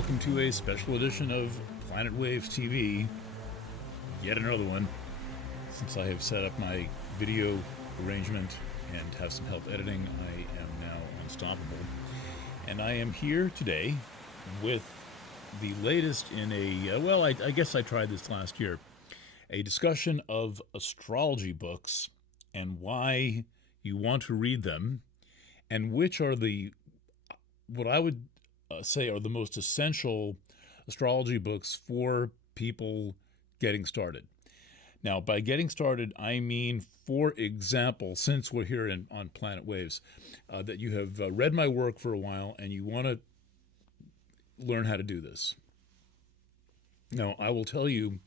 welcome to a special edition of Planet Waves TV. Yet another one, since I have set up my video arrangement and have some help editing. I am now unstoppable. And I am here today with the latest in I guess I tried this last year, a discussion of astrology books and why you want to read them, and which are what I would say are the most essential astrology books for people getting started. Now, by getting started, I mean, for example, since we're here on Planet Waves, that you have read my work for a while and you want to learn how to do this. Now, I will tell you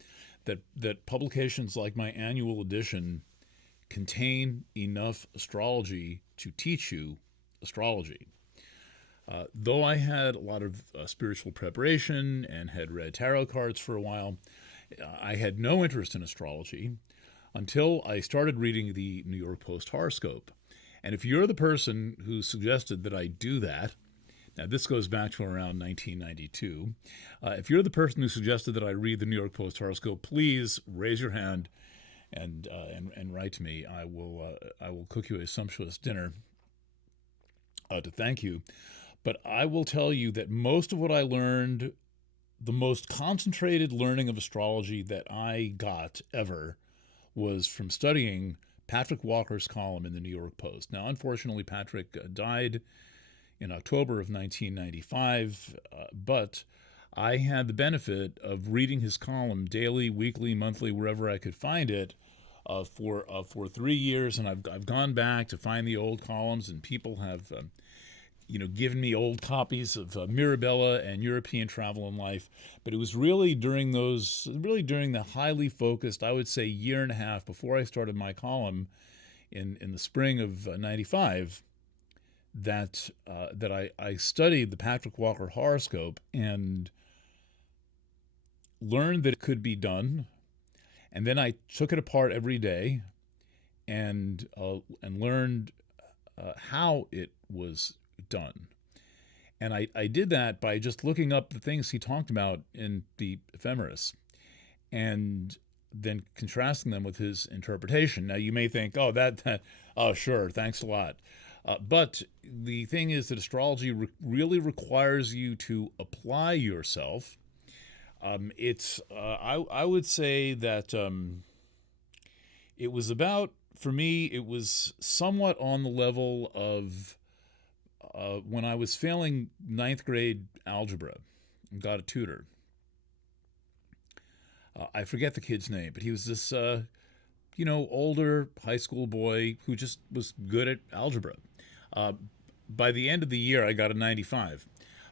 that publications like my annual edition contain enough astrology to teach you astrology. Though I had a lot of spiritual preparation and had read tarot cards for a while, I had no interest in astrology until I started reading the New York Post horoscope. And if you're the person who suggested that I do that, now this goes back to around 1992, if you're the person who suggested that I read the New York Post horoscope, please raise your hand and write to me. I will cook you a sumptuous dinner to thank you. But I will tell you that most of what I learned, the most concentrated learning of astrology that I got ever, was from studying Patrick Walker's column in the New York Post. Now, unfortunately, Patrick died in October of 1995, but I had the benefit of reading his column daily, weekly, monthly, wherever I could find it, for 3 years, and I've gone back to find the old columns, and people have given me old copies of Mirabella and European Travel and Life. But it was really during the highly focused, I would say, year and a half before I started my column in the spring of '95 that I studied the Patrick Walker horoscope and learned that it could be done. And then I took it apart every day and learned how it was done. And I did that by just looking up the things he talked about in the ephemeris and then contrasting them with his interpretation. Now, you may think, oh, sure, thanks a lot. But the thing is that astrology really requires you to apply yourself. I would say that it was about, for me, it was somewhat on the level of when I was failing ninth grade algebra and got a tutor. I forget the kid's name, but he was this, older high school boy who just was good at algebra. By the end of the year, I got a 95.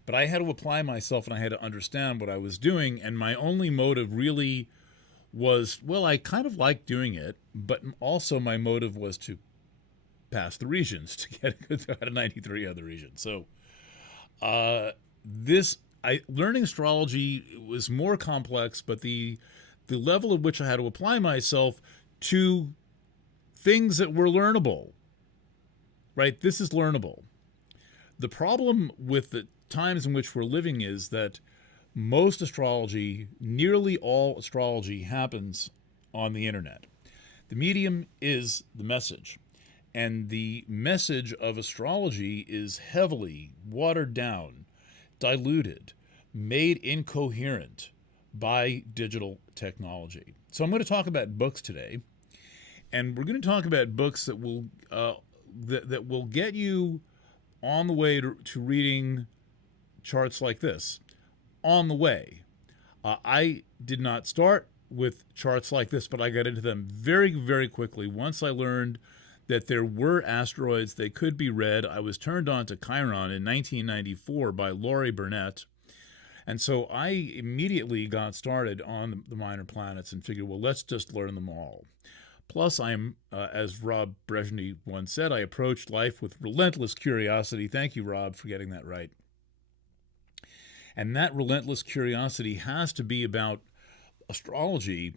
But I had to apply myself and I had to understand what I was doing. And my only motive really was, well, I kind of liked doing it, but also my motive was to pass the regions, to get a 93 on the region. So learning astrology was more complex, but the level at which I had to apply myself to things that were learnable, right? This is learnable. The problem with the times in which we're living is that most astrology, nearly all astrology, happens on the internet. The medium is the message. And the message of astrology is heavily watered down, diluted, made incoherent by digital technology. So I'm going to talk about books today, and we're going to talk about books that will get you on the way to reading charts like this. On the way. I did not start with charts like this, but I got into them very, very quickly once I learned that there were asteroids. They could be read. I was turned on to Chiron in 1994 by Laurie Burnett. And so I immediately got started on the minor planets and figured, well, let's just learn them all. Plus, I'm, as Rob Brezhny once said, I approached life with relentless curiosity. Thank you, Rob, for getting that right. And that relentless curiosity has to be about astrology.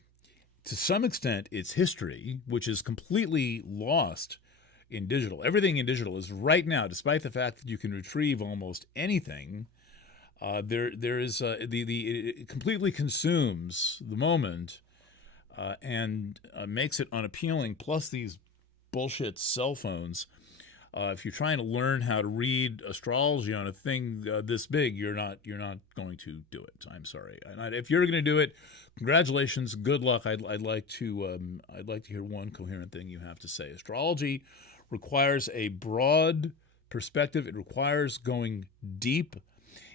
To some extent, its history, which is completely lost in digital. Everything in digital is right now, despite the fact that you can retrieve almost anything, There is it completely consumes the moment and makes it unappealing. Plus these bullshit cell phones. If you're trying to learn how to read astrology on a thing this big, you're not going to do it. I'm sorry. And if you're going to do it, congratulations, good luck. I'd like to hear one coherent thing you have to say. Astrology requires a broad perspective. It requires going deep.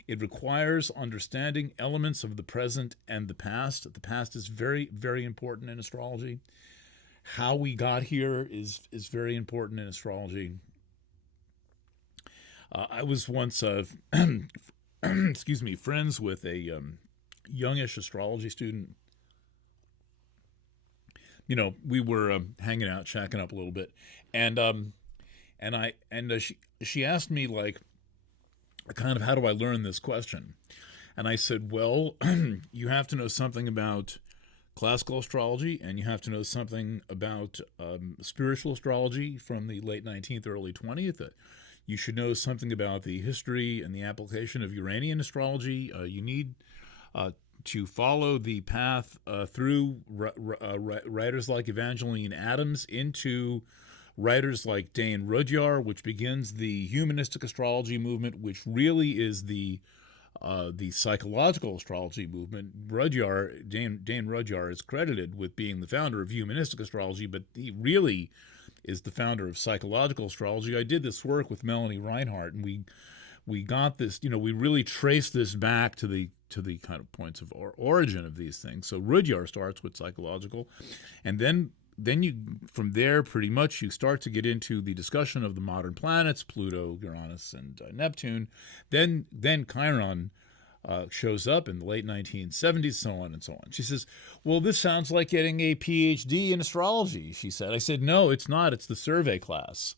It requires understanding elements of the present and the past. The past is very, very important in astrology. How we got here is very important in astrology. I was once, excuse me, friends with a youngish astrology student. You know, we were hanging out, shacking up a little bit, and she asked me, like, kind of, how do I learn this question? And I said, well, you have to know something about classical astrology, and you have to know something about spiritual astrology from the late 19th, early 20th. You should know something about the history and the application of Uranian astrology. You need to follow the path through writers like Evangeline Adams into writers like Dane Rudhyar, which begins the humanistic astrology movement, which really is the psychological astrology movement. Dane Rudhyar is credited with being the founder of humanistic astrology, but he really is the founder of psychological astrology. I did this work with Melanie Reinhardt, and we got this, we really traced this back to the kind of points of origin of these things. So Rudhyar starts with psychological, and then you, from there, pretty much you start to get into the discussion of the modern planets, Pluto, Uranus, and Neptune. Then Chiron shows up in the late 1970s, so on and so on. She says, well, this sounds like getting a PhD in astrology, she said. I said, no, it's not. It's the survey class.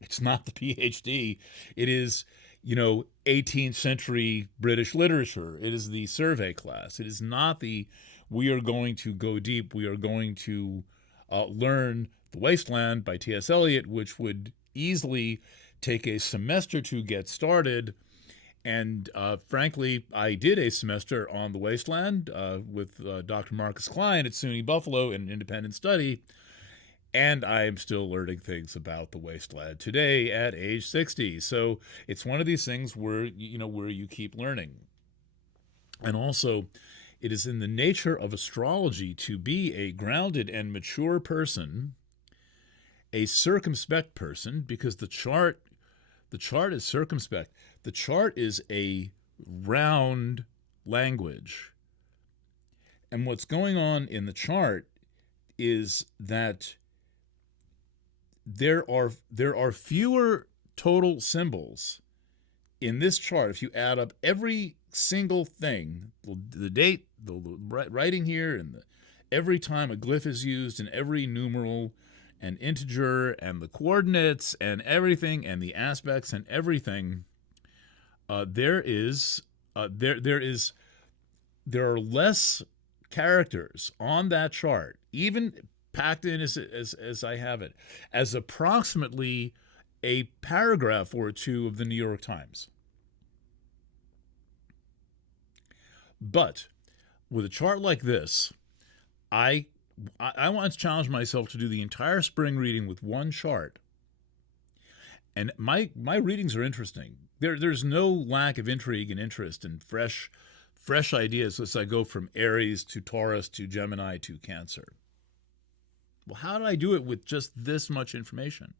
It's not the PhD. It is, 18th century British literature. It is the survey class. It is not the, we are going to go deep. We are going to learn The Wasteland by T.S. Eliot, which would easily take a semester to get started. And frankly, I did a semester on The Wasteland with Dr. Marcus Klein at SUNY Buffalo in an independent study, and I am still learning things about The Wasteland today at age 60. So it's one of these things where you keep learning. And also, it is in the nature of astrology to be a grounded and mature person, a circumspect person, because the chart is circumspect. The chart is a round language. And what's going on in the chart is that there are fewer total symbols in this chart. If you add up every single thing, the date, the writing here, and every time a glyph is used, and every numeral and integer and the coordinates and everything and the aspects and everything, there are less characters on that chart, even packed in as I have it, as approximately a paragraph or two of the New York Times. But with a chart like this, I want to challenge myself to do the entire spring reading with one chart. And my readings are interesting. There's no lack of intrigue and interest and fresh ideas as I go from Aries to Taurus to Gemini to Cancer. Well, how did I do it with just this much information?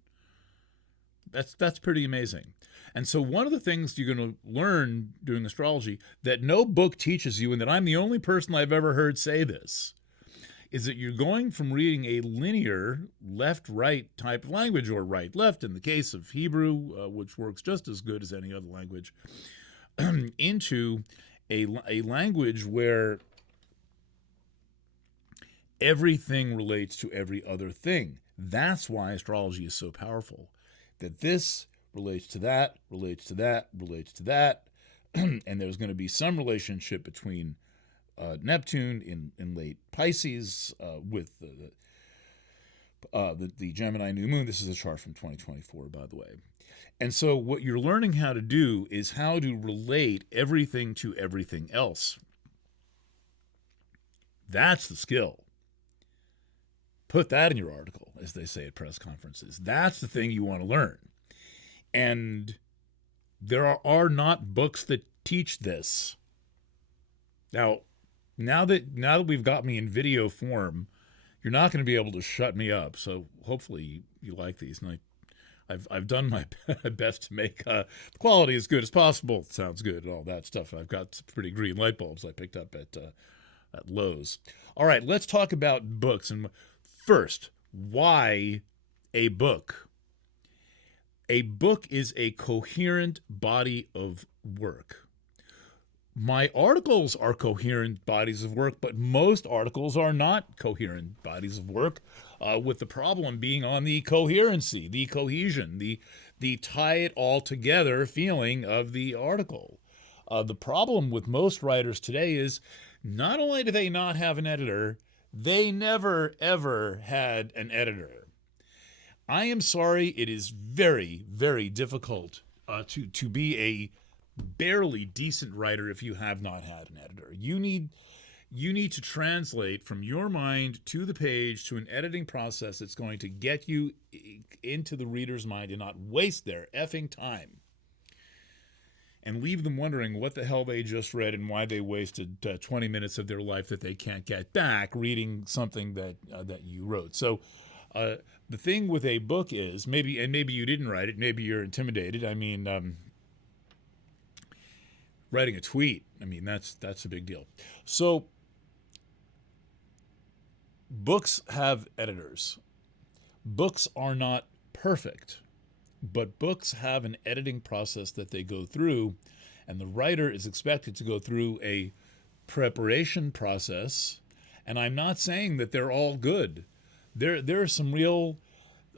That's pretty amazing. And so one of the things you're going to learn doing astrology that no book teaches you, and that I'm the only person I've ever heard say this, is that you're going from reading a linear left-right type of language, or right-left in the case of Hebrew, which works just as good as any other language, into a language where everything relates to every other thing. That's why astrology is so powerful, that this relates to that, relates to that, relates to that, and there's going to be some relationship between Neptune in late Pisces with the Gemini new moon. This is a chart from 2024, by the way. And so what you're learning how to do is how to relate everything to everything else. That's the skill. Put that in your article, as they say at press conferences. That's the thing you want to learn. And there are not books that teach this. Now that we've got me in video form, you're not going to be able to shut me up. So hopefully you like these. And I've done my best to make the quality as good as possible. Sounds good and all that stuff. I've got some pretty green light bulbs I picked up at Lowe's. All right, let's talk about books. And first, why a book? A book is a coherent body of work. My articles are coherent bodies of work, but most articles are not coherent bodies of work, with the problem being on the coherency, the cohesion, the tie it all together feeling of the article. The problem with most writers today is not only do they not have an editor, they never, ever had an editor. I am sorry, it is very, very difficult to be a barely decent writer if you have not had an editor. You need to translate from your mind to the page to an editing process that's going to get you into the reader's mind and not waste their effing time and leave them wondering what the hell they just read and why they wasted 20 minutes of their life that they can't get back reading something that you wrote. So the thing with a book is, maybe you didn't write it, maybe you're intimidated. I mean, writing a tweet, I mean, that's a big deal. So books have editors. Books are not perfect, but books have an editing process that they go through, and the writer is expected to go through a preparation process. And I'm not saying that they're all good. There are some real,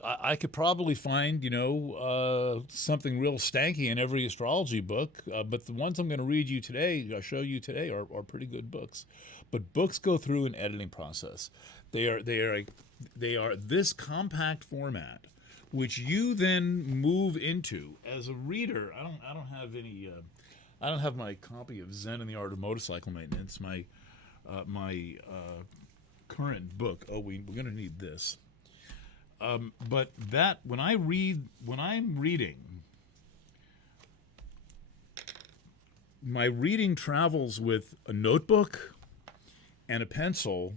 I could probably find, something real stanky in every astrology book, but the ones I'm going to read you today, show you today, are pretty good books. But books go through an editing process. They are this compact format, which you then move into as a reader. I don't have my copy of Zen and the Art of Motorcycle Maintenance. My current book. Oh, we're going to need this. But that when I'm reading, my reading travels with a notebook and a pencil,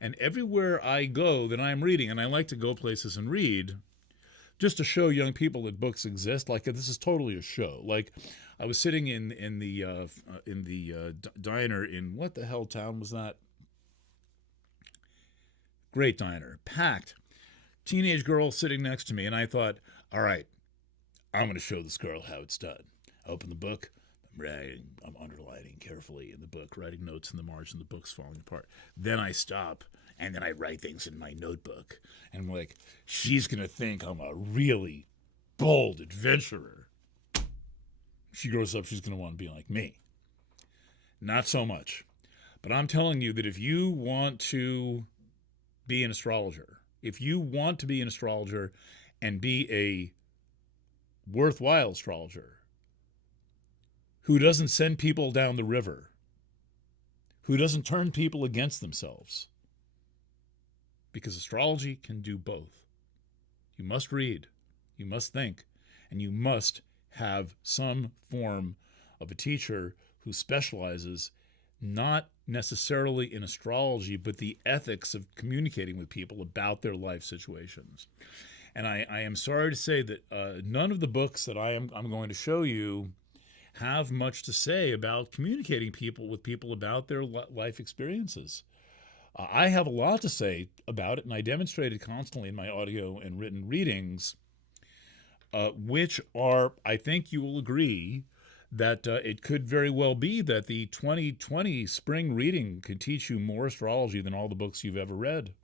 and everywhere I go that I'm reading, and I like to go places and read, just to show young people that books exist. Like, this is totally a show. Like, I was sitting in the diner in, what the hell town was that? Great diner, packed. Teenage girl sitting next to me, and I thought, all right, I'm going to show this girl how it's done. I open the book, I'm writing, I'm underlining carefully in the book, writing notes in the margin, the book's falling apart. Then I stop, and then I write things in my notebook. And I'm like, she's going to think I'm a really bold adventurer. She grows up, she's going to want to be like me. Not so much. But I'm telling you that if you want to be an astrologer, if you want to be an astrologer and be a worthwhile astrologer who doesn't send people down the river, who doesn't turn people against themselves, because astrology can do both. You must read, you must think, and you must have some form of a teacher who specializes not necessarily in astrology, but the ethics of communicating with people about their life situations. And I am sorry to say that none of the books that I'm going to show you have much to say about communicating with people about their life experiences. I have a lot to say about it, and I demonstrate it constantly in my audio and written readings, which are, I think you will agree, that it could very well be that the 2020 spring reading could teach you more astrology than all the books you've ever read.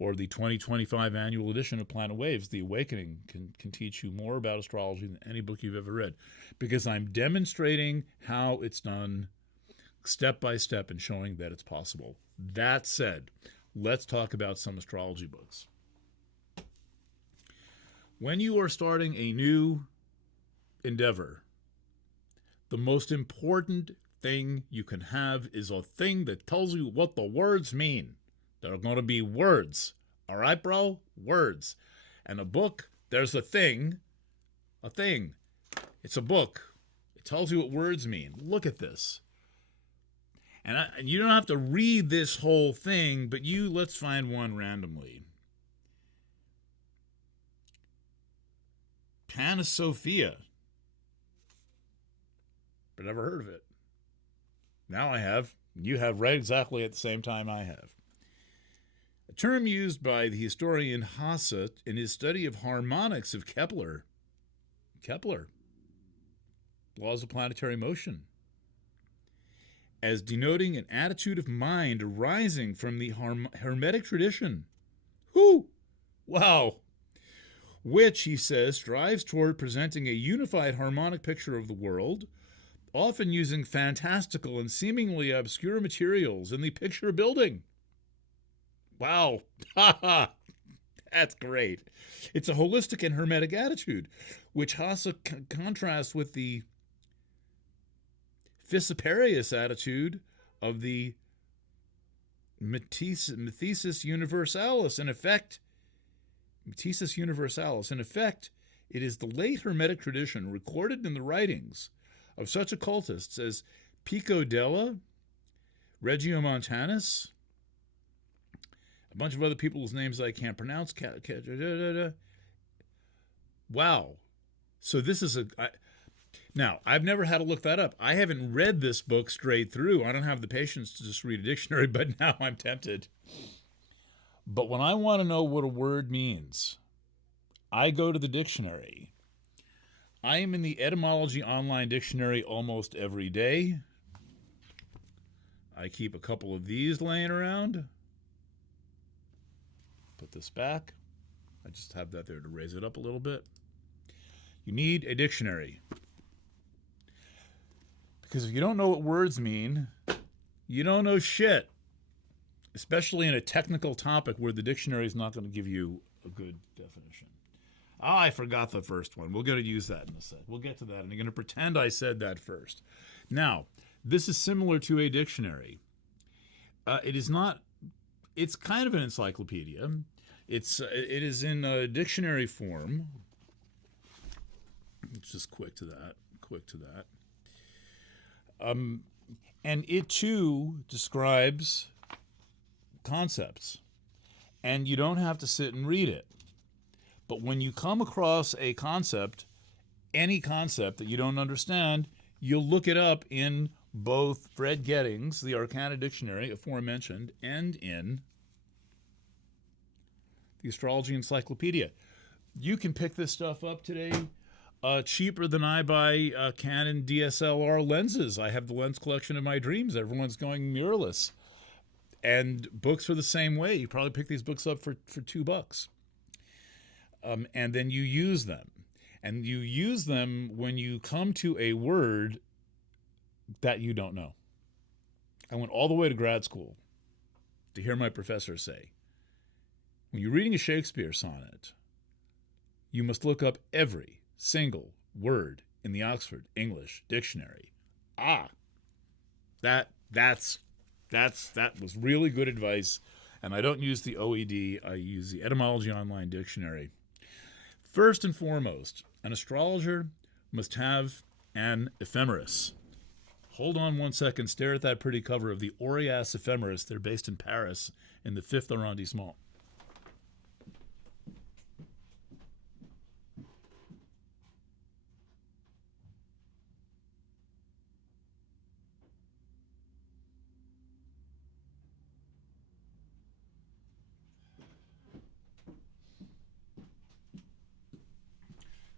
Or the 2025 annual edition of Planet Waves, The Awakening, can teach you more about astrology than any book you've ever read. Because I'm demonstrating how it's done step by step and showing that it's possible. That said, let's talk about some astrology books. When you are starting a new endeavor, the most important thing you can have is a thing that tells you what the words mean. There are going to be words. All right, bro? Words. And a book, there's a thing. A thing. It's a book. It tells you what words mean. Look at this. And you don't have to read this whole thing, but let's find one randomly. Panasophia. But never heard of it. Now I have. You have right exactly at the same time I have. A term used by the historian Hasse in his study of harmonics of Kepler. Kepler. Laws of planetary motion. As denoting an attitude of mind arising from the Hermetic tradition. Whew! Wow! Which, he says, strives toward presenting a unified harmonic picture of the world, often using fantastical and seemingly obscure materials in the picture building. Wow. That's great. It's a holistic and hermetic attitude, which Hasse contrasts with the Fissiparous attitude of the Mythesis Universalis. In effect, it is the late Hermetic tradition recorded in the writings of such occultists as Pico della, Regiomontanus, a bunch of other people whose names I can't pronounce. Wow. So this is now, I've never had to look that up. I haven't read this book straight through. I don't have the patience to just read a dictionary, but now I'm tempted. But when I want to know what a word means, I go to the dictionary. I am in the Etymology Online Dictionary almost every day. I keep a couple of these laying around. Put this back. I just have that there to raise it up a little bit. You need a dictionary. Because if you don't know what words mean, you don't know shit. Especially in a technical topic where the dictionary is not going to give you a good definition. Oh, I forgot the first one. We're going to use that in a sec. We'll get to that, and I'm going to pretend I said that first. Now, this is similar to a dictionary. It is not. It's kind of an encyclopedia. It is in a dictionary form. It's just quick to that. And it too describes concepts, and you don't have to sit and read it. But when you come across a concept, any concept that you don't understand, you'll look it up in both Fred Gettings, the Arcana Dictionary aforementioned, and in the Astrology Encyclopedia. You can pick this stuff up today cheaper than I buy Canon DSLR lenses. I have the lens collection of my dreams. Everyone's going mirrorless. And books are the same way. You probably pick these books up for $2. And then you use them. And you use them when you come to a word that you don't know. I went all the way to grad school to hear my professor say, when you're reading a Shakespeare sonnet, you must look up every single word in the Oxford English Dictionary. That was really good advice. And I don't use the OED. I use the Etymology Online Dictionary. First and foremost, an astrologer must have an ephemeris. Hold on one second. Stare at that pretty cover of the Aureas Ephemeris. They're based in Paris in the 5th arrondissement.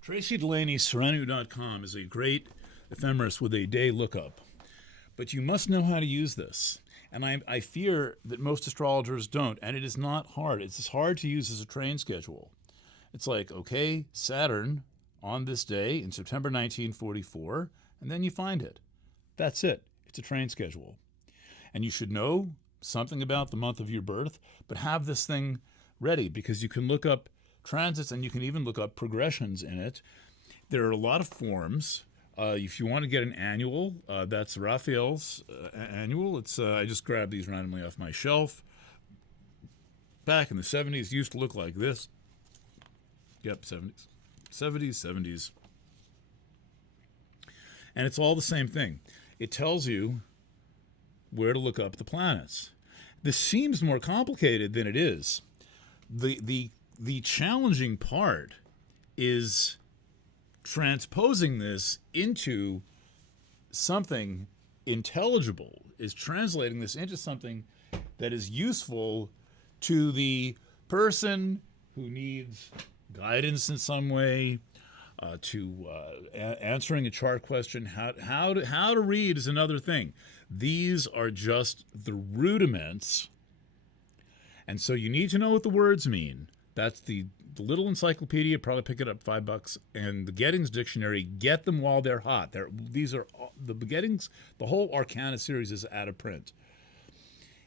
Tracy Delaney's Serenu.com is a great ephemeris with a day lookup. But you must know how to use this. And I fear that most astrologers don't. And it is not hard. It's as hard to use as a train schedule. It's like, okay, Saturn on this day in September 1944, and then you find it. That's it. It's a train schedule. And you should know something about the month of your birth, but have this thing ready because you can look up transits, and you can even look up progressions in it. There are a lot of forms. If you want to get an annual, that's Raphael's annual. It's I just grabbed these randomly off my shelf. Back in the 70s, used to look like this. Yep, 70s. And it's all the same thing. It tells you where to look up the planets. This seems more complicated than it is. The challenging part is transposing this into something intelligible, is translating this into something that is useful to the person who needs guidance in some way, answering a chart question. How to read is another thing. These are just the rudiments, and so you need to know what the words mean. That's the little encyclopedia. Probably pick it up $5, and the Gettings Dictionary. Get them while they're hot. These are the Gettings. The whole Arcana series is out of print,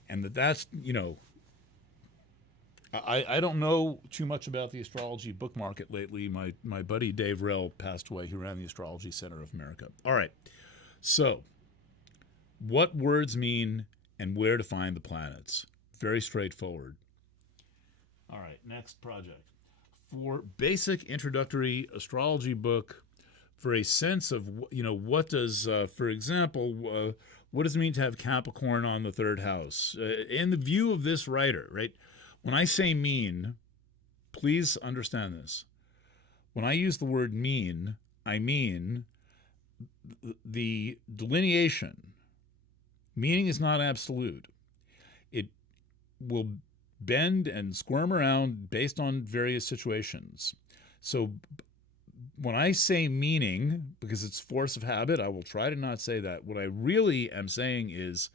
and that's I don't know too much about the astrology book market lately. My buddy Dave Rell passed away. He ran the Astrology Center of America. All right, so what words mean and where to find the planets. Very straightforward. All right, next project. For basic introductory astrology book, for a sense of, what does, for example, what does it mean to have Capricorn on the third house? In the view of this writer, right? When I say mean, please understand this. When I use the word mean, I mean the delineation. Meaning is not absolute. It will bend and squirm around based on various situations. So when I say meaning, because it's force of habit, I will try to not say that. What I really am saying is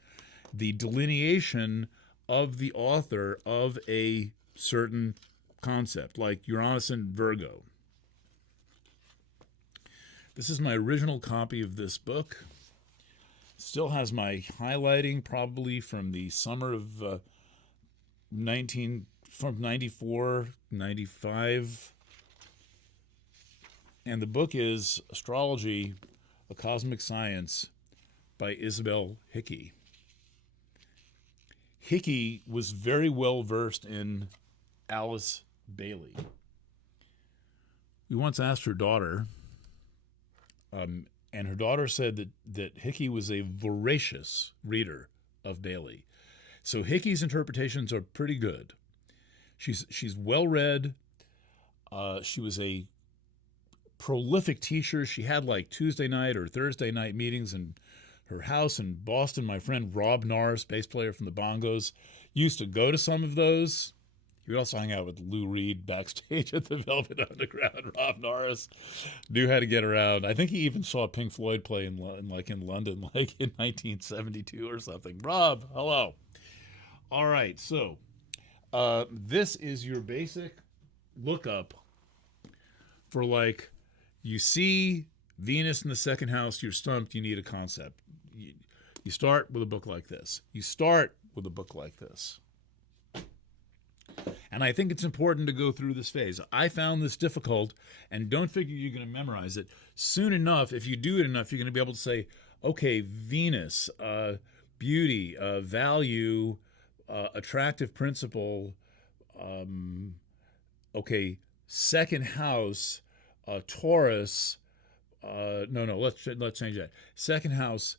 the delineation of the author of a certain concept, like Uranus and Virgo. This is my original copy of this book. Still has my highlighting, probably from the summer of 94, 95. And the book is Astrology, A Cosmic Science by Isabel Hickey. Hickey was very well versed in Alice Bailey. We once asked her daughter, and her daughter said that Hickey was a voracious reader of Bailey. So Hickey's interpretations are pretty good. She's well read. She was a prolific teacher. She had like Tuesday night or Thursday night meetings in her house in Boston. My friend Rob Norris, bass player from the Bongos, used to go to some of those. He would also hang out with Lou Reed backstage at the Velvet Underground. Rob Norris knew how to get around. I think he even saw Pink Floyd play in London, like in 1972 or something. Rob, hello. All right, so this is your basic lookup for, like, you see Venus in the second house, you're stumped, you need a concept. You start with a book like this. And I think it's important to go through this phase. I found this difficult, and don't figure you're going to memorize it. Soon enough, if you do it enough, you're going to be able to say, okay, Venus, beauty, value, attractive principle, okay, second house, Taurus, let's change that. Second house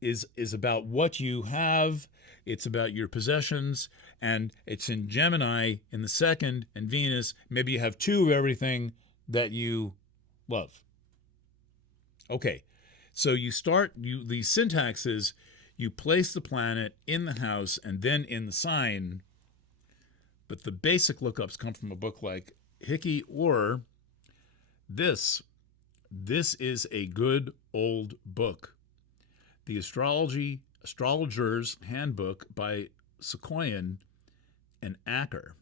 is about what you have. It's about your possessions, and it's in Gemini in the second, and Venus. Maybe you have two of everything that you love. Okay, so you start. The syntax is you place the planet in the house and then in the sign. But the basic lookups come from a book like Hickey or this. This is a good old book. The Astrologer's Handbook by Sequoian and Acker.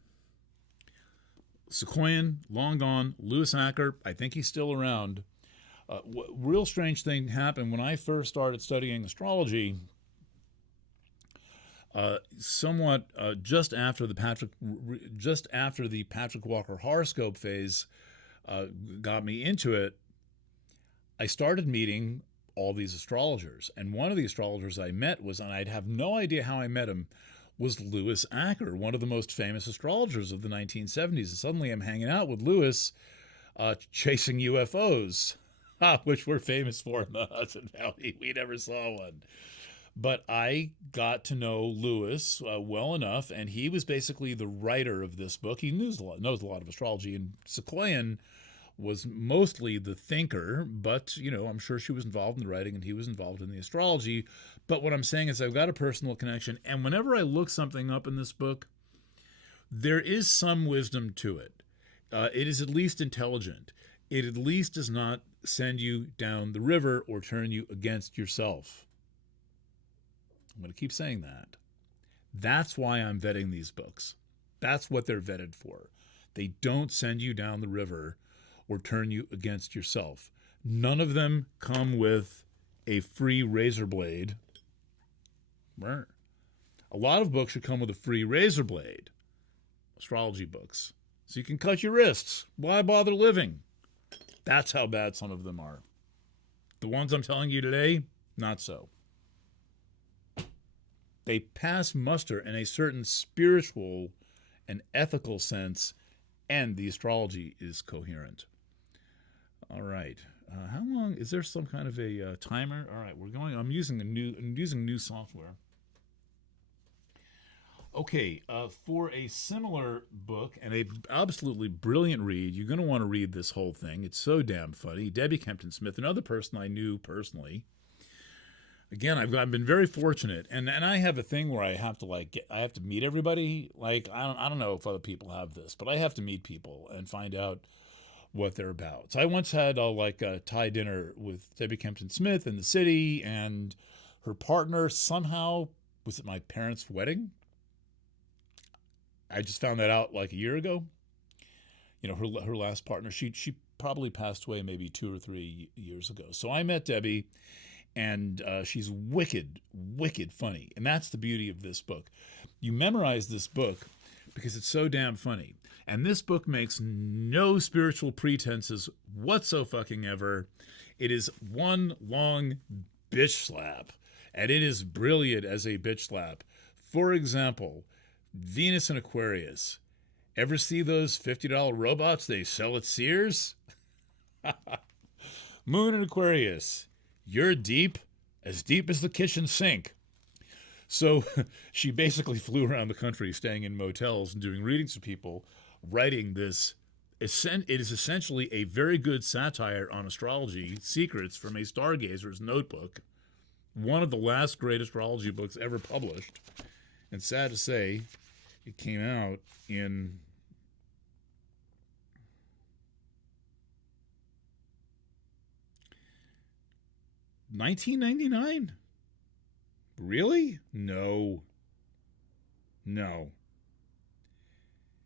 Sequoian, long gone. Louis Acker, I think he's still around. Real strange thing happened when I first started studying astrology. somewhat just after the Patrick Walker horoscope phase got me into it, I started meeting all these astrologers. And one of the astrologers I met was, and I'd have no idea how I met him, was Louis Acker, one of the most famous astrologers of the 1970s. And suddenly I'm hanging out with Louis, chasing UFOs, which we're famous for in the Hudson Valley. We never saw one. But I got to know Louis well enough, and he was basically the writer of this book. He knows a lot of astrology, and Sequoian was mostly the thinker, but, I'm sure she was involved in the writing and he was involved in the astrology. But what I'm saying is I've got a personal connection, and whenever I look something up in this book, there is some wisdom to it. It is at least intelligent. It at least does not send you down the river or turn you against yourself. I'm going to keep saying that. That's why I'm vetting these books. That's what they're vetted for. They don't send you down the river or turn you against yourself. None of them come with a free razor blade. A lot of books should come with a free razor blade. Astrology books. So you can cut your wrists. Why bother living? That's how bad some of them are. The ones I'm telling you today, not so. They pass muster in a certain spiritual and ethical sense, and the astrology is coherent. All right. How long is there? Some kind of a timer? All right, we're going. I'm using new software. Okay, for a similar book and a absolutely brilliant read, you're going to want to read this whole thing. It's so damn funny. Debbie Kempton Smith, another person I knew personally. Again, I've been very fortunate, and I have a thing where I have to meet everybody. Like I don't know if other people have this, but I have to meet people and find out what they're about. So I once had a Thai dinner with Debbie Kempton Smith in the city, and her partner somehow was at my parents' wedding. I just found that out like a year ago. Her last partner, she probably passed away maybe 2 or 3 years ago. So I met Debbie, and she's wicked funny. And that's the beauty of this book. You memorize this book because it's so damn funny. And this book makes no spiritual pretenses whatsoever. It is one long bitch slap, and it is brilliant as a bitch slap. For example, Venus and Aquarius. Ever see those $50 robots they sell at Sears? Moon and Aquarius. You're deep as the kitchen sink. So she basically flew around the country staying in motels and doing readings for people, writing this. It is essentially a very good satire on astrology secrets from a stargazer's notebook. One of the last great astrology books ever published. And sad to say, it came out in 1999? Really? No.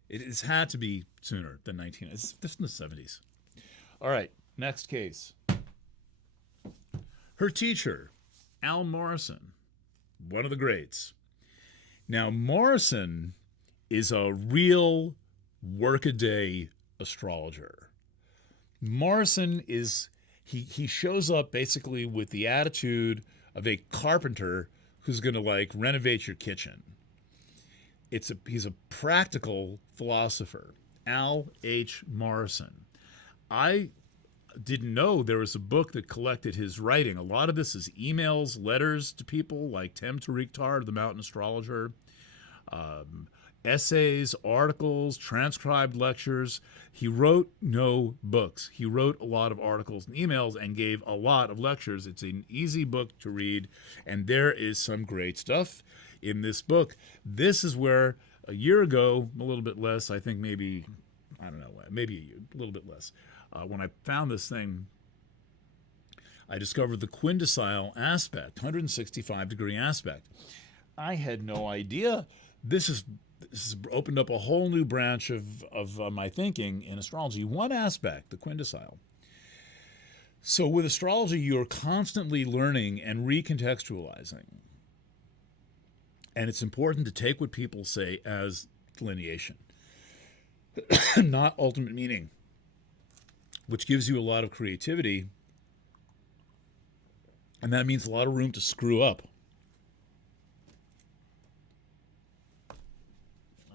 It has had to be sooner than 19. It's just in the 70s. All right, next case. Her teacher, Al Morrison, one of the greats. Now, Morrison is a real workaday astrologer. Morrison is... He shows up basically with the attitude of a carpenter who's going to renovate your kitchen. He's a practical philosopher. Al H. Morrison. I didn't know there was a book that collected his writing. A lot of this is emails, letters to people like Tem Tariktar, the Mountain Astrologer, essays, articles, transcribed lectures. He wrote no books. He wrote a lot of articles and emails and gave a lot of lectures. It's an easy book to read, and there is some great stuff in this book. This is where a year ago, a little bit less, I think maybe a little bit less, when I found this thing, I discovered the quindecile aspect, 165-degree aspect. I had no idea. This has opened up a whole new branch of my thinking in astrology. One aspect, the quindecile. So with astrology, you're constantly learning and recontextualizing. And it's important to take what people say as delineation, not ultimate meaning, which gives you a lot of creativity. And that means a lot of room to screw up.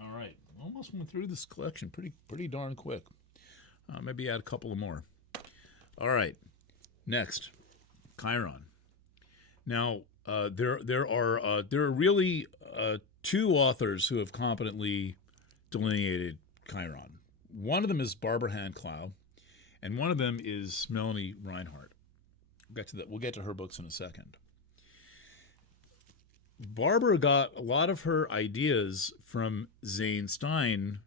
All right, almost went through this collection pretty darn quick. Maybe add a couple of more. All right, next, Chiron. Now, there are really two authors who have competently delineated Chiron. One of them is Barbara Hand-Clough, and one of them is Melanie Reinhardt. We'll get to her books in a second. Barbara got a lot of her ideas from Zane Stein,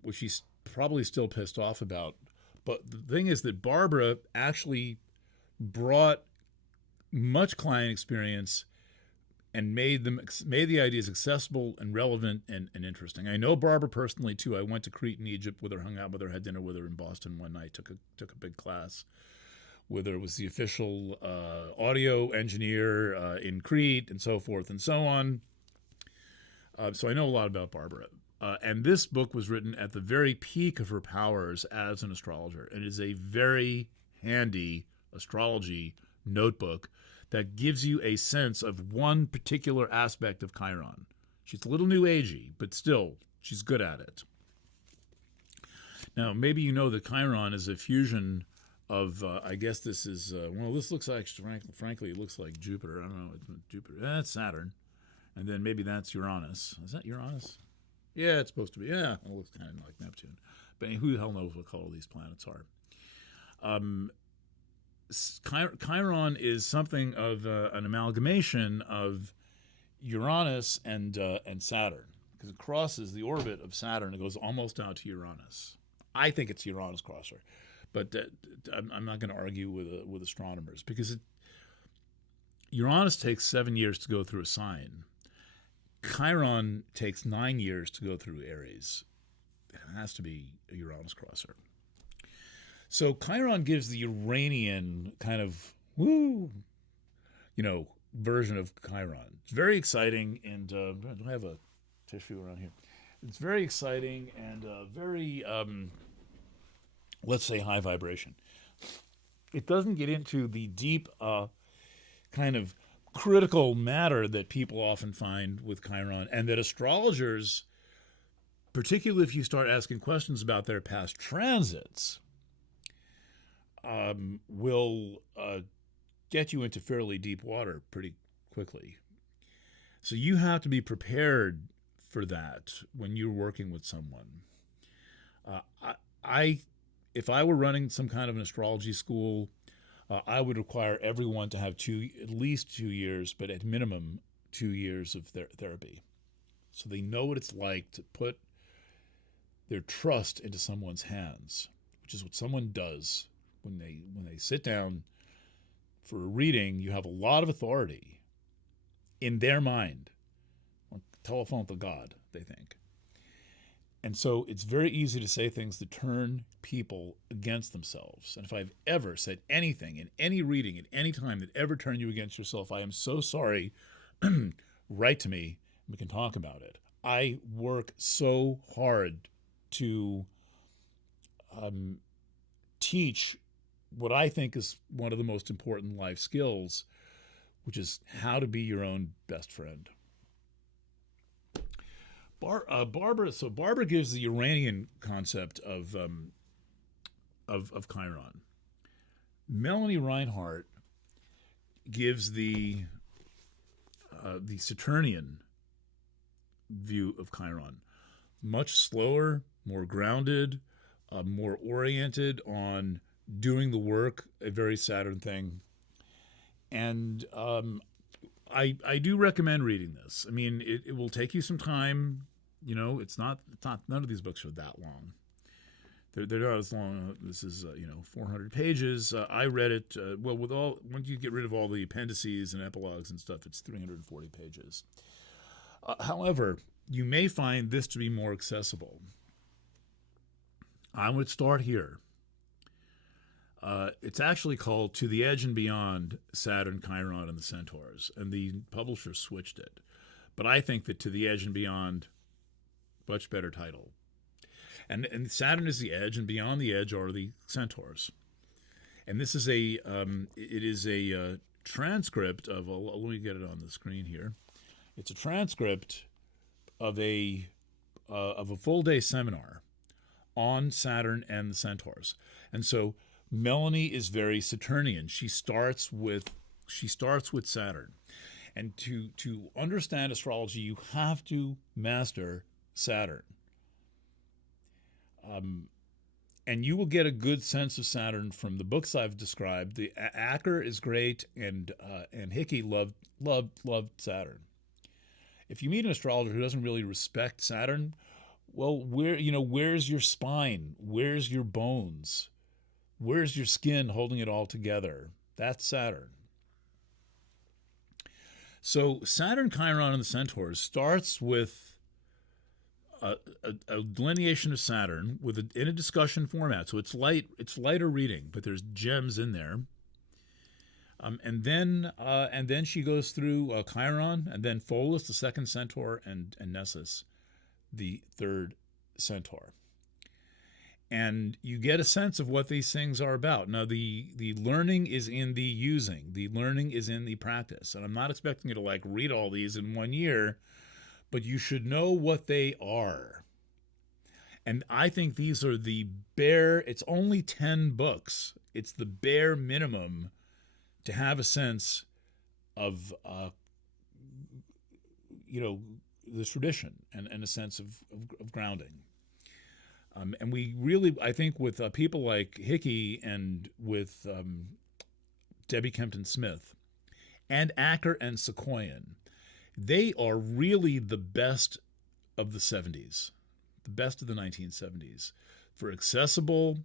which she's probably still pissed off about. But the thing is that Barbara actually brought much client experience and made the ideas accessible and relevant and interesting. I know Barbara personally too. I went to Crete in Egypt with her, hung out with her, had dinner with her in Boston one night, took a big class with her, was the official audio engineer in Crete and so forth and so on. So I know a lot about Barbara. And this book was written at the very peak of her powers as an astrologer. It is a very handy astrology notebook that gives you a sense of one particular aspect of Chiron. She's a little new agey, but still, she's good at it. Now, maybe you know that Chiron is a fusion of, I guess this is, this looks like, frankly, it looks like Jupiter. I don't know, it's Jupiter. That's Saturn. And then maybe that's Uranus. Is that Uranus? Yeah, it's supposed to be. Yeah, it looks kind of like Neptune. But who the hell knows what color these planets are? Chiron is something of an amalgamation of Uranus and Saturn, because it crosses the orbit of Saturn. It goes almost out to Uranus. I think it's Uranus crosser, but I'm not going to argue with astronomers, because Uranus takes 7 years to go through a sign. Chiron takes 9 years to go through Aries. It has to be a Uranus crosser. So Chiron gives the Uranian kind of version of Chiron. It's very exciting, and do I have a tissue around here? It's very exciting and very, let's say, high vibration. It doesn't get into the deep kind of critical matter that people often find with Chiron, and that astrologers, particularly if you start asking questions about their past transits, will get you into fairly deep water pretty quickly. So you have to be prepared for that when you're working with someone. If I were running some kind of an astrology school, I would require everyone to have at least 2 years, but at minimum 2 years of therapy, so they know what it's like to put their trust into someone's hands, which is what someone does when they sit down for a reading. You have a lot of authority in their mind, like telephone to God, they think. And so it's very easy to say things that turn people against themselves. And if I've ever said anything in any reading at any time that ever turned you against yourself, I am so sorry. Write to me. We can talk about it. I work so hard to teach what I think is one of the most important life skills, which is how to be your own best friend. Barbara gives the Uranian concept of Chiron. Melanie Reinhardt gives the Saturnian view of Chiron. Much slower, more grounded, more oriented on doing the work, a very Saturn thing. And I do recommend reading this. I mean, it will take you some time. It's not none of these books are that long. They're not as long. This is 400 pages. I read it once you get rid of all the appendices and epilogues and stuff, it's 340 pages. However, you may find this to be more accessible. I would start here. It's actually called To the Edge and Beyond, Saturn, Chiron, and the Centaurs. And the publisher switched it. But I think that To the Edge and Beyond, much better title. And Saturn is the edge, and beyond the edge are the centaurs. And this is a transcript of let me get it on the screen here. It's a transcript of a full day seminar on Saturn and the centaurs. And so Melanie is very Saturnian. She starts with Saturn. And to understand astrology, you have to master Saturn. And you will get a good sense of Saturn from the books I've described. The Acker is great, and Hickey loved Saturn. If you meet an astrologer who doesn't really respect Saturn, well, where's your spine? Where's your bones? Where's your skin holding it all together? That's Saturn. So Saturn, Chiron, and the Centaurs starts with a delineation of Saturn in a discussion format. So it's lighter reading, but there's gems in there. And then she goes through Chiron, and then Pholus, the second centaur, and Nessus, the third centaur. And you get a sense of what these things are about. Now, the learning is in the using. The learning is in the practice. And I'm not expecting you to read all these in 1 year, but you should know what they are. And I think these are it's only 10 books. It's the bare minimum to have a sense of, the tradition and a sense of grounding. And we really, I think with people like Hickey and with Debbie Kempton Smith and Acker and Sequoian, they are really the best of the 70s, the best of the 1970s, for accessible,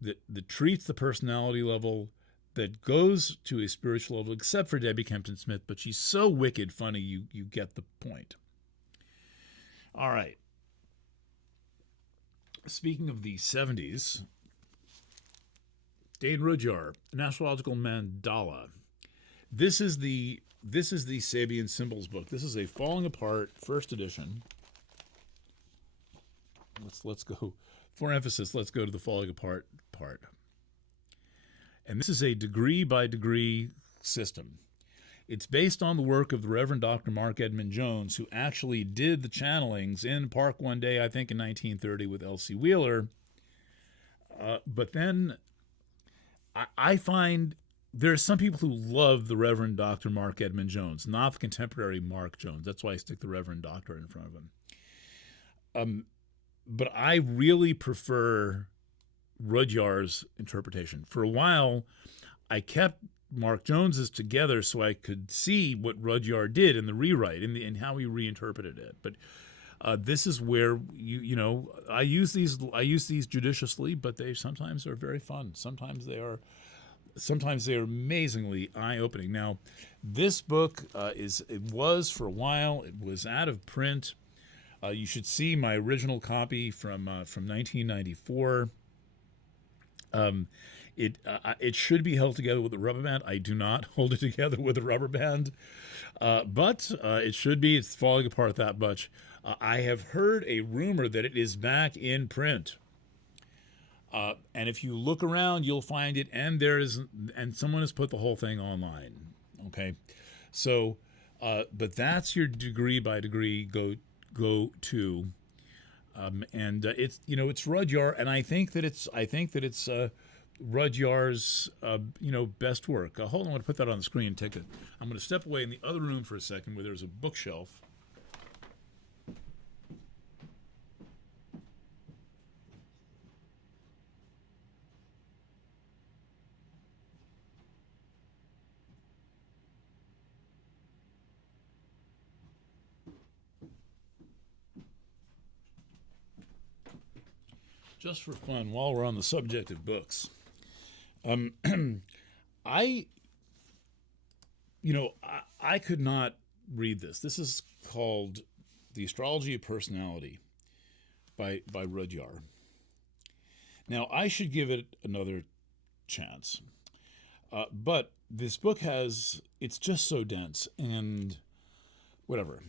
that treats the personality level, that goes to a spiritual level, except for Debbie Kempton Smith, but she's so wicked funny, you get the point. All right. Speaking of the 70s, Dane Rudhyar, an astrological mandala. This is the Sabian Symbols book. This is a Falling Apart first edition. Let's go for emphasis. Let's go to the falling apart part. And this is a degree by degree system. It's based on the work of the Reverend Dr. Mark Edmund Jones, who actually did the channelings in Park One Day, I think in 1930 with Elsie Wheeler. But then I find there are some people who love the Reverend Dr. Mark Edmund Jones, not the contemporary Mark Jones. That's why I stick the Reverend Doctor in front of him. But I really prefer Rudhyar's interpretation. For a while, I kept Mark Jones's together so I could see what Rudhyar did in the rewrite and how he reinterpreted it. But this is where I use these judiciously, but they sometimes are very fun. Sometimes they are amazingly eye-opening. Now, this book was for a while. It was out of print. You should see my original copy from 1994. It should be held together with a rubber band. I do not hold it together with a rubber band, but it should be. It's falling apart that much. I have heard a rumor that it is back in print, and if you look around, you'll find it. And someone has put the whole thing online. Okay, so but that's your degree by degree go to, and it's Rudhyar, and I think that it's Rudhyar's best work. Hold on, I want to put that on the screen and take it. I'm going to step away in the other room for a second where there's a bookshelf. Just for fun, while we're on the subject of books, I could not read this. This is called The Astrology of Personality by Rudhyar. Now, I should give it another chance. But this book it's just so dense and whatever.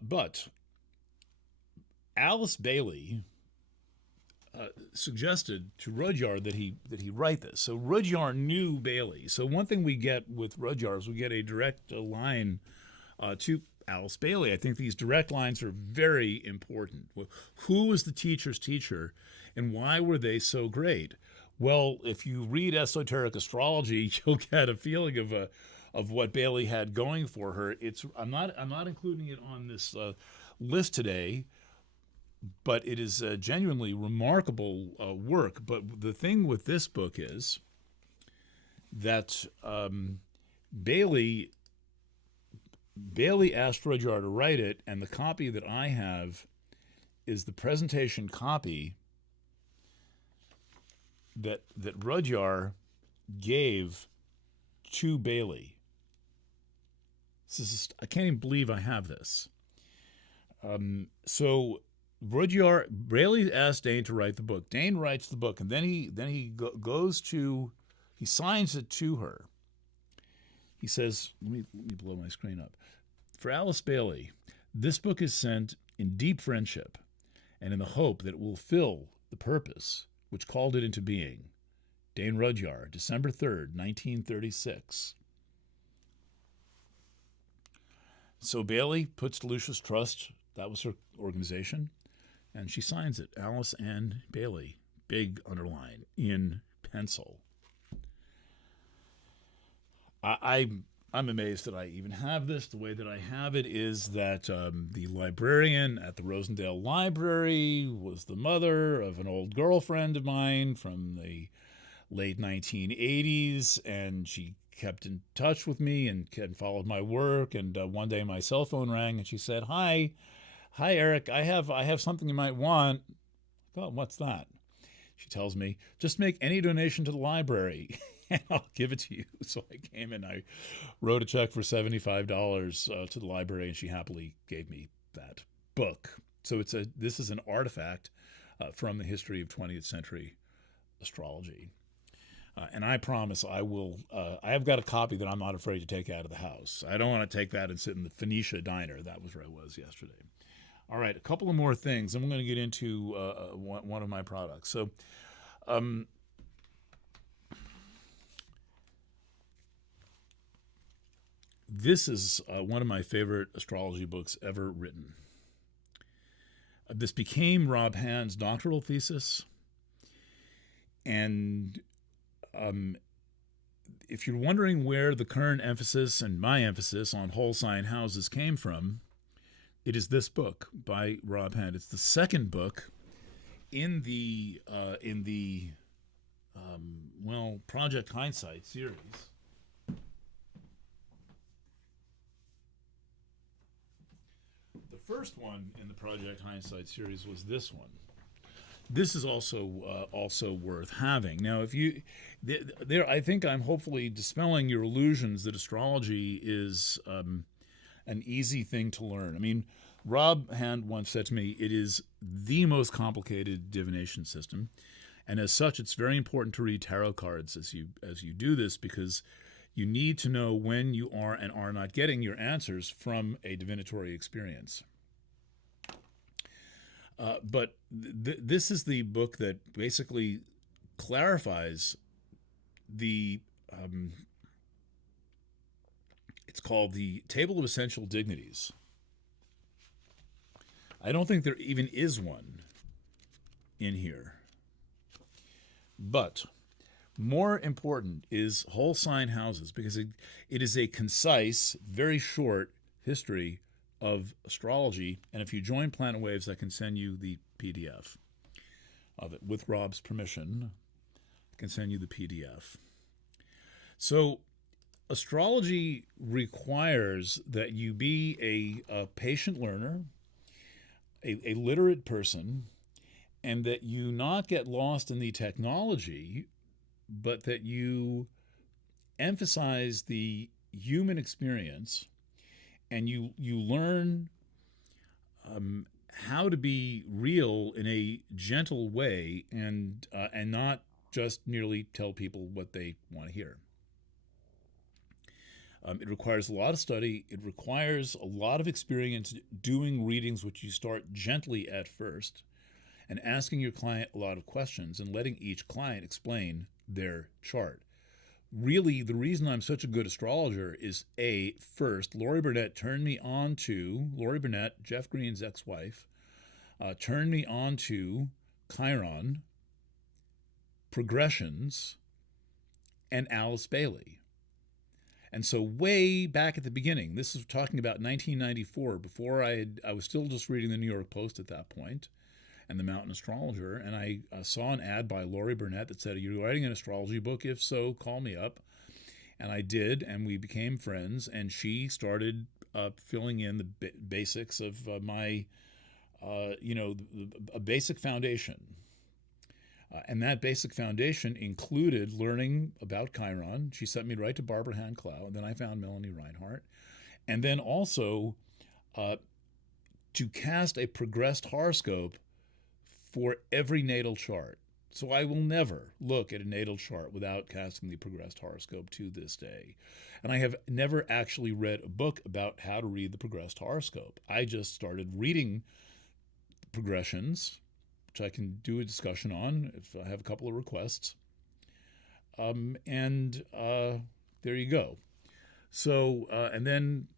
But Alice Bailey suggested to Rudyard that he write this. So Rudyard knew Bailey. So one thing we get with Rudyard is we get a direct line to Alice Bailey. I think these direct lines are very important. Who was the teacher's teacher, and why were they so great? Well, if you read esoteric astrology, you'll get a feeling of what Bailey had going for her. I'm not including it on this list today, but it is a genuinely remarkable work. But the thing with this book is that Bailey asked Rudyard to write it, and the copy that I have is the presentation copy that Rudyard gave to Bailey. I can't even believe I have this. So Bailey asked Dane to write the book. Dane writes the book, and then he signs it to her. He says, let me blow my screen up. For Alice Bailey, this book is sent in deep friendship and in the hope that it will fill the purpose which called it into being. Dane Rudyard, December 3rd, 1936. So Bailey puts Lucius Trust, that was her organization, and she signs it, Alice Ann Bailey, big underline, in pencil. I'm amazed that I even have this. The way that I have it is that the librarian at the Rosendale Library was the mother of an old girlfriend of mine from the late 1980s, and she kept in touch with me and followed my work. And one day my cell phone rang, and she said, "Hi, Eric. I have something you might want." Oh, what's that? She tells me, "Just make any donation to the library, and I'll give it to you." So I came and I wrote a check for $75 to the library, and she happily gave me that book. So this is an artifact from the history of 20th century astrology. And I promise I will. I have got a copy that I'm not afraid to take out of the house. I don't want to take that and sit in the Phoenicia diner. That was where I was yesterday. All right, a couple of more things. I'm going to get into one of my products. So, this is one of my favorite astrology books ever written. This became Rob Hand's doctoral thesis. And if you're wondering where the current emphasis and my emphasis on whole sign houses came from, it is this book by Rob Hand. It's the second book in the Project Hindsight series. The first one in the Project Hindsight series was this one. This is also worth having. Now, if you there, I think I'm hopefully dispelling your illusions that astrology is an easy thing to learn. I mean, Rob Hand once said to me, it is the most complicated divination system, and as such, it's very important to read tarot cards as you do this, because you need to know when you are and are not getting your answers from a divinatory experience. But this is the book that basically clarifies the. It's called the Table of Essential Dignities. I don't think there even is one in here. But more important is whole sign houses, because it is a concise, very short history of astrology. And if you join Planet Waves, I can send you the PDF of it. With Rob's permission, I can send you the PDF. So astrology requires that you be a patient learner, a literate person, and that you not get lost in the technology, but that you emphasize the human experience, and you learn how to be real in a gentle way, and not just merely tell people what they want to hear. It requires a lot of study. It requires a lot of experience doing readings, which you start gently at first, and asking your client a lot of questions and letting each client explain their chart. Really, the reason I'm such a good astrologer is first, Lori Burnett, Jeff Green's ex-wife, turned me on to Chiron, progressions, and Alice Bailey. And so way back at the beginning, this is talking about 1994, before I was still just reading the New York Post at that point, and the Mountain Astrologer, and I saw an ad by Lori Burnett that said, "Are you writing an astrology book? If so, call me up." And I did, and we became friends, and she started filling in the basics of my, a basic foundation. And that basic foundation included learning about Chiron. She sent me right to Barbara Hand-Clow, and then I found Melanie Reinhardt. And then also to cast a progressed horoscope for every natal chart. So I will never look at a natal chart without casting the progressed horoscope to this day. And I have never actually read a book about how to read the progressed horoscope. I just started reading progressions, which I can do a discussion on if I have a couple of requests. There you go. So, and then,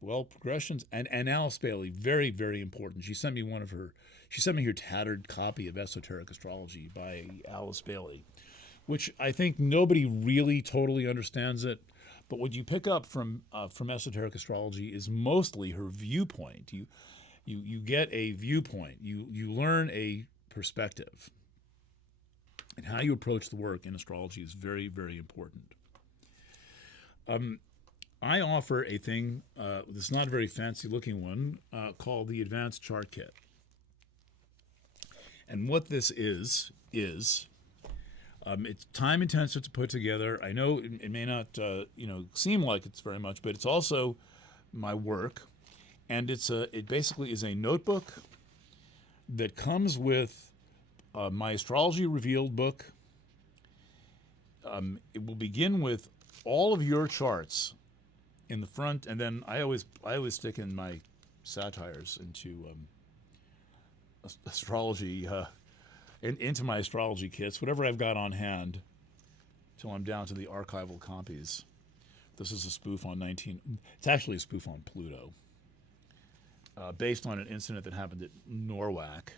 progressions and Alice Bailey, very, very important. She sent me her tattered copy of Esoteric Astrology by Alice Bailey, which I think nobody really totally understands it. But what you pick up from Esoteric Astrology is mostly her viewpoint. You get a viewpoint. You learn a perspective. And how you approach the work in astrology is very, very important. I offer a thing, this is not a very fancy-looking one, called the Advanced Chart Kit. And what this is it's time-intensive to put together. I know it may not, seem like it's very much, but it's also my work. And it basically is a notebook that comes with my Astrology Revealed book. It will begin with all of your charts in the front, and then I always stick in my satires into astrology, into my astrology kits, whatever I've got on hand, till I'm down to the archival copies. This is a spoof on it's actually a spoof on Pluto, based on an incident that happened at Norwalk.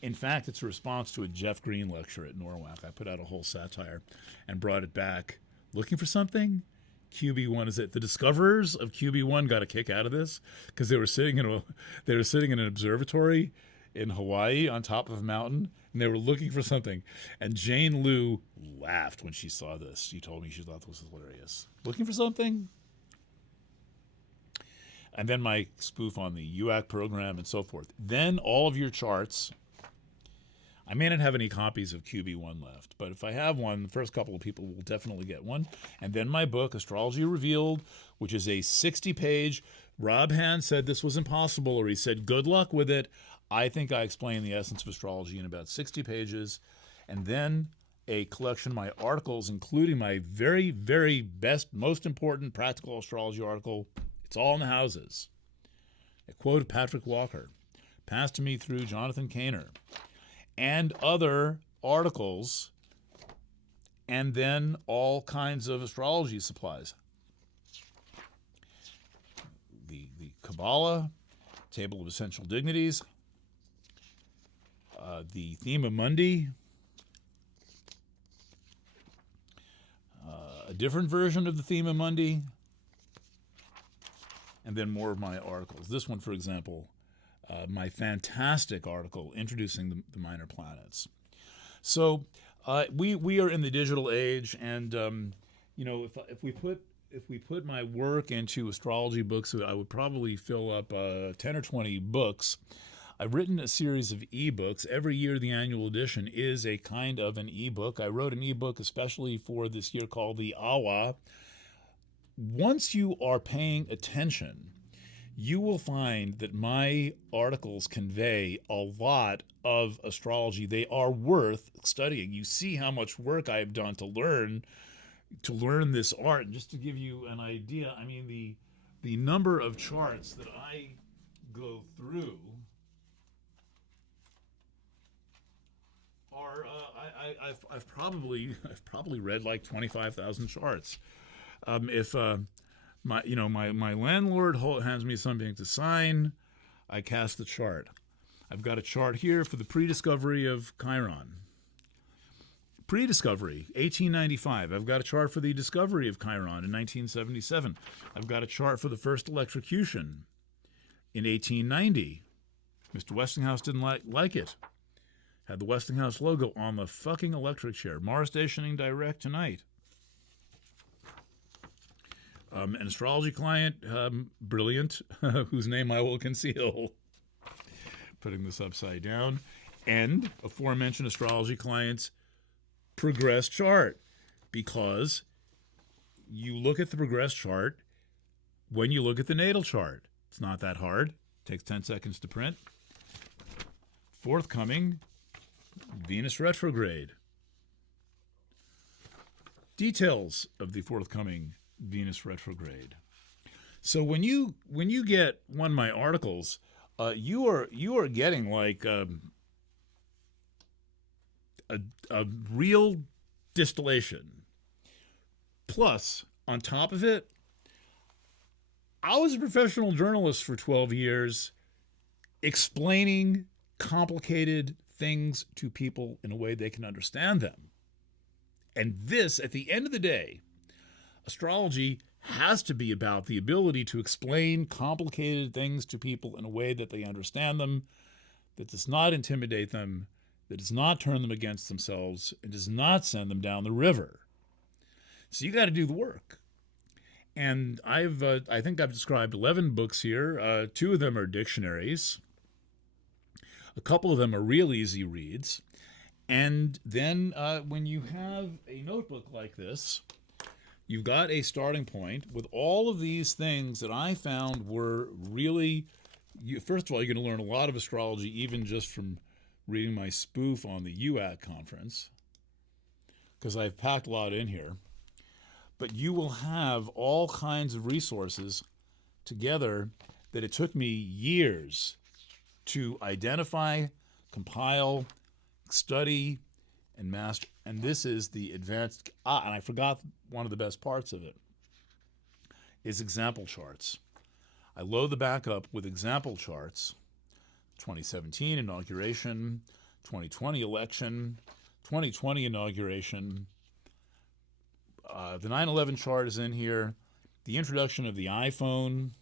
In fact, it's a response to a Jeff Green lecture at Norwalk. I put out a whole satire and brought it back. Looking for something? QB1 is it. The discoverers of QB1 got a kick out of this because they were sitting in an observatory in Hawaii on top of a mountain, and they were looking for something. And Jane Liu laughed when she saw this. She told me she thought this was hilarious. Looking for something? And then my spoof on the UAC program and so forth. Then all of your charts. I may not have any copies of QB1 left, but if I have one, the first couple of people will definitely get one. And then my book, Astrology Revealed, which is a 60-page. Rob Hand said this was impossible, or he said, good luck with it. I think I explained the essence of astrology in about 60 pages. And then a collection of my articles, including my very, very best, most important practical astrology article. It's all in the houses. A quote of Patrick Walker, passed to me through Jonathan Kainer, and other articles, and then all kinds of astrology supplies. The Kabbalah, Table of Essential Dignities, the Thema Mundi, a different version of the Thema Mundi, and then more of my articles. This one, for example, my fantastic article introducing the minor planets. So we are in the digital age, and if we put my work into astrology books, I would probably fill up 10 or 20 books. I've written a series of ebooks. Every year, the annual edition is a kind of an ebook. I wrote an ebook especially for this year called the Awa. Once you are paying attention, you will find that my articles convey a lot of astrology. They are worth studying. You see how much work I have done to learn this art. And just to give you an idea, I mean, the number of charts that I go through are I've probably read like 25,000 charts. If my landlord hands me something to sign, I cast the chart. I've got a chart here for the prediscovery of Chiron. Prediscovery, 1895. I've got a chart for the discovery of Chiron in 1977. I've got a chart for the first electrocution in 1890. Mr. Westinghouse didn't like it. Had the Westinghouse logo on the fucking electric chair. Mars stationing direct tonight. An astrology client, brilliant, whose name I will conceal. Putting this upside down. And aforementioned astrology client's progress chart. Because you look at the progress chart when you look at the natal chart. It's not that hard. It takes 10 seconds to print. Forthcoming, Venus retrograde. Details of the forthcoming Venus retrograde. So when you get one of my articles, you are getting like a real distillation. Plus, on top of it, I was a professional journalist for 12 years, explaining complicated things to people in a way they can understand them. And this, at the end of the day, astrology has to be about the ability to explain complicated things to people in a way that they understand them, that does not intimidate them, that does not turn them against themselves, and does not send them down the river. So you got to do the work. And I think I've described 11 books here. 2 of them are dictionaries. A couple of them are real easy reads. And then when you have a notebook like this, you've got a starting point with all of these things that I found were really, first of all, you're going to learn a lot of astrology even just from reading my spoof on the UAC conference, because I've packed a lot in here. But you will have all kinds of resources together that it took me years to identify, compile, study, and master. And this is the advanced, and I forgot one of the best parts of it, is example charts. I load the backup with example charts, 2017 inauguration, 2020 election, 2020 inauguration. The 9/11 chart is in here, the introduction of the iPhone,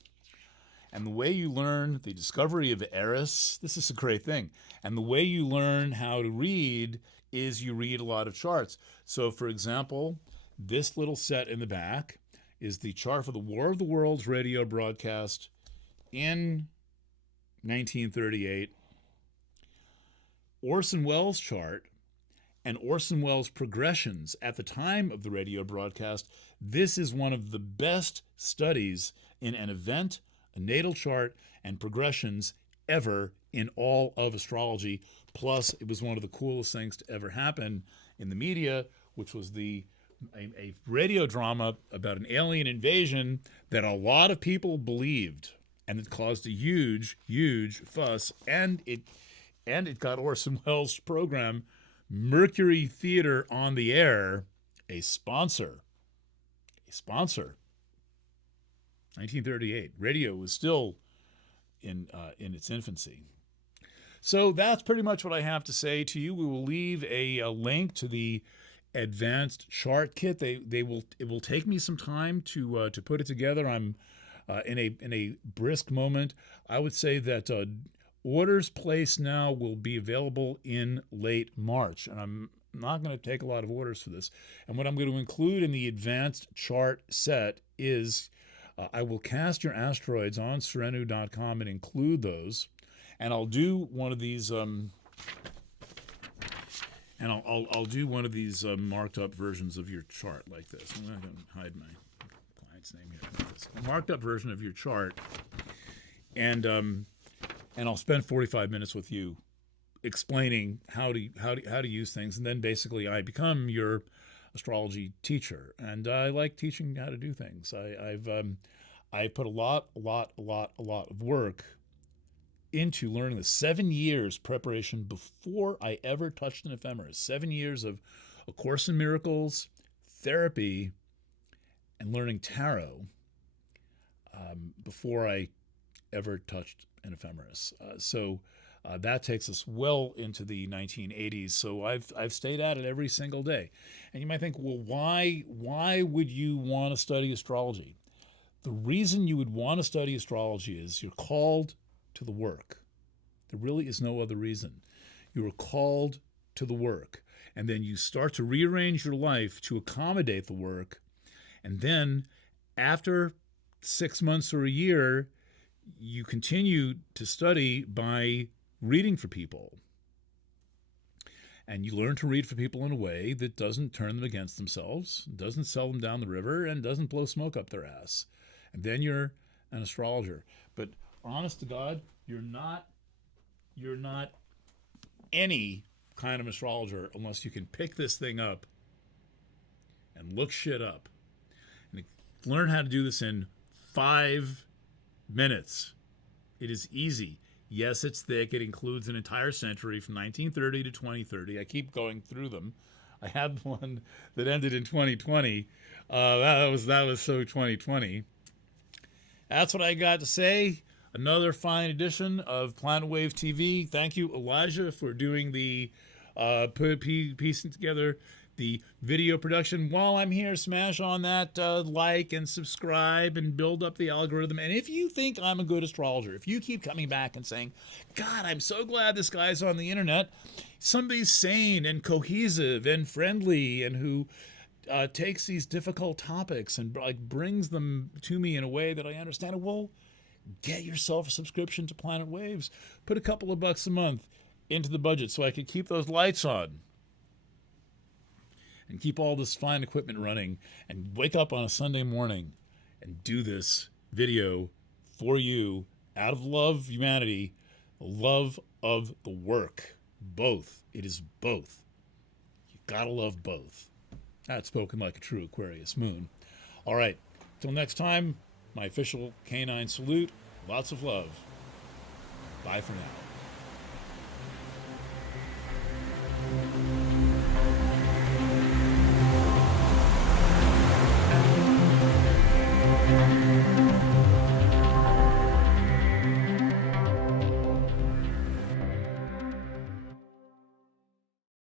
and the way you learn the discovery of Eris. This is a great thing. And the way you learn how to read is you read a lot of charts. So, for example, this little set in the back is the chart for the War of the Worlds radio broadcast in 1938. Orson Welles chart and Orson Welles progressions at the time of the radio broadcast. This is one of the best studies in an event, a natal chart, and progressions ever in all of astrology. Plus, it was one of the coolest things to ever happen in the media, which was a radio drama about an alien invasion that a lot of people believed, and it caused a huge, huge fuss. And it got Orson Welles' program, Mercury Theater on the Air, a sponsor. 1938. Radio was still in its infancy. So that's pretty much what I have to say to you. We will leave a link to the advanced chart kit. It will take me some time to put it together. I'm in a brisk moment. I would say that orders placed now will be available in late March, and I'm not going to take a lot of orders for this. And what I'm going to include in the advanced chart set is I will cast your asteroids on serenu.com and include those. And I'll do one of these I'll do one of these marked up versions of your chart like this. I'm not going to hide my client's name here. Like this. A marked up version of your chart and I'll spend 45 minutes with you explaining how to use things, and then basically I become your astrology teacher, and I like teaching how to do things. I put a lot of work into learning the 7 years preparation before I ever touched an ephemeris. 7 years of A Course in Miracles, therapy, and learning tarot before I ever touched an ephemeris. So that takes us well into the 1980s. So I've stayed at it every single day. And you might think, well, why would you want to study astrology? The reason you would want to study astrology is you're called to the work. There really is no other reason. You are called to the work. And then you start to rearrange your life to accommodate the work. And then after 6 months or a year, you continue to study by reading for people. And you learn to read for people in a way that doesn't turn them against themselves, doesn't sell them down the river, and doesn't blow smoke up their ass. And then you're an astrologer. But honest to God, you're not any kind of astrologer unless you can pick this thing up and look shit up. And learn how to do this in 5 minutes. It is easy. Yes, it's thick. It includes an entire century from 1930 to 2030. I keep going through them. I had one that ended in 2020. That was so 2020. That's what I got to say. Another fine edition of Planet Wave TV. Thank you, Elijah, for doing the piecing together the video production. While I'm here, smash on that like and subscribe and build up the algorithm. And if you think I'm a good astrologer, if you keep coming back and saying, God, I'm so glad this guy's on the internet, somebody's sane and cohesive and friendly and who takes these difficult topics and brings them to me in a way that I understand, well, get yourself a subscription to Planet Waves. Put a couple of bucks a month into the budget so I can keep those lights on and keep all this fine equipment running and wake up on a Sunday morning and do this video for you out of love of humanity, the love of the work. Both. It is both. You gotta love both. That's spoken like a true Aquarius moon. All right. Till next time, my official canine salute. Lots of love. Bye for now.